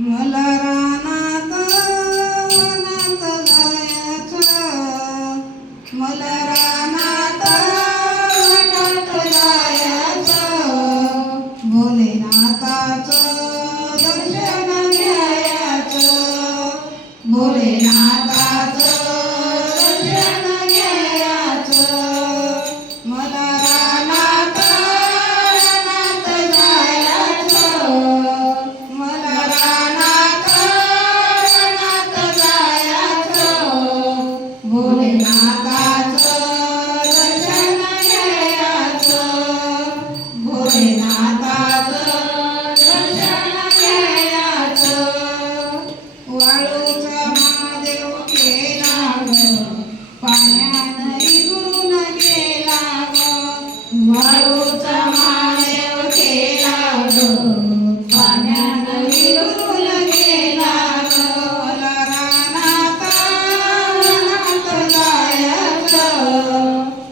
मला रानात नात जायचं. मला रानात नात जायचं. भोलेनाथाचं दर्शन घ्यायचं. भोलेनाथ भोलेनाथ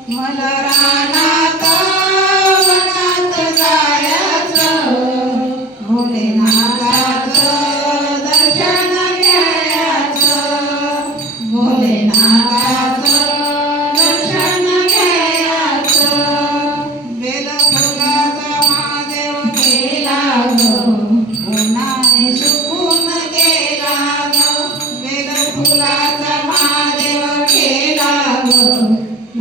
मला रानात वनात जायचं? भोलेनाथ